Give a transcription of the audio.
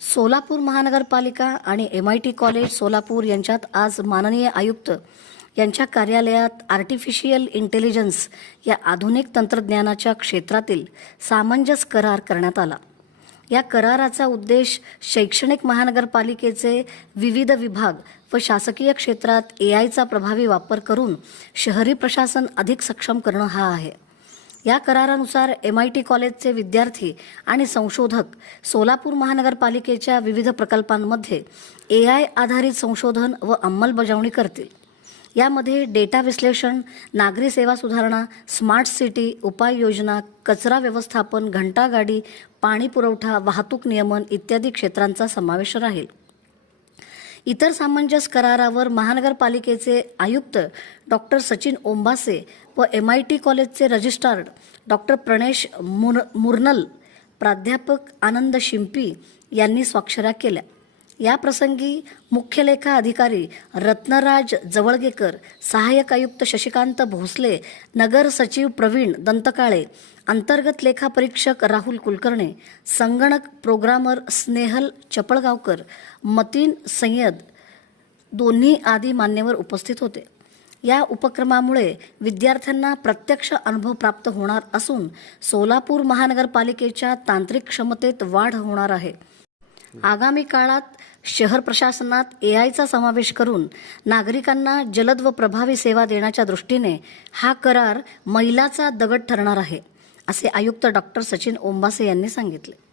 सोलापूर महानगरपालिका आणि M I T college Solapur यांच्यात आज माननीय आयुक्त यांच्या कार्यालयात आर्टिफिशियल इंटेलिजन्स या आधुनिक तंत्रज्ञानाच्या क्षेत्रातील सामंजस्य करार करण्यात आला. या कराराचा उद्देश शैक्षणिक महानगरपालिकेचे विविध विभाग व शासकीय क्षेत्रात ए आयचा प्रभावी वापर करून शहरी प्रशासन अधिक सक्षम करणं हा आहे. या करारानुसार एम आय टी कॉलेजचे विद्यार्थी आणि संशोधक सोलापूर महानगरपालिकेच्या विविध प्रकल्पांमध्ये ए आय आधारित संशोधन व अंमलबजावणी करतील. यामध्ये डेटा विश्लेषण नागरी सेवा सुधारणा स्मार्ट सिटी उपाययोजना कचरा व्यवस्थापन घंटागाडी पाणी पुरवठा वाहतूक नियमन इत्यादी क्षेत्रांचा समावेश राहील. इतर सामंजस्य करारावर महानगरपालिकेचे आयुक्त डॉक्टर सचिन ओंबासे व एम आय टी कॉलेजचे रजिस्ट्रार डॉक्टर प्रणेश मुर मुर्नल प्राध्यापक आनंद शिंपी यांनी स्वाक्षऱ्या केल्या. या प्रसंगी मुख्य लेखा अधिकारी रत्नराज जवळगेकर सहाय्यक आयुक्त शशिकांत भोसले नगर सचिव प्रवीण दंतकाळे अंतर्गत लेखा परीक्षक राहुल कुलकर्णे संगणक प्रोग्रामर स्नेहल चपळगावकर मतीन सय्यद दोन्ही आदी मान्यवर उपस्थित होते. या उपक्रमामुळे विद्यार्थ्यांना प्रत्यक्ष अनुभव प्राप्त होणार असून सोलापूर महानगरपालिकेच्या तांत्रिक क्षमतेत वाढ होणार आहे. आगामी काळात शहर प्रशासनात ए आयचा समावेश करून नागरिकांना जलद व प्रभावी सेवा देण्याच्या दृष्टीने हा करार मैलाचा दगड ठरणार आहे असे आयुक्त डॉक्टर सचिन ओंबासे यांनी सांगितले.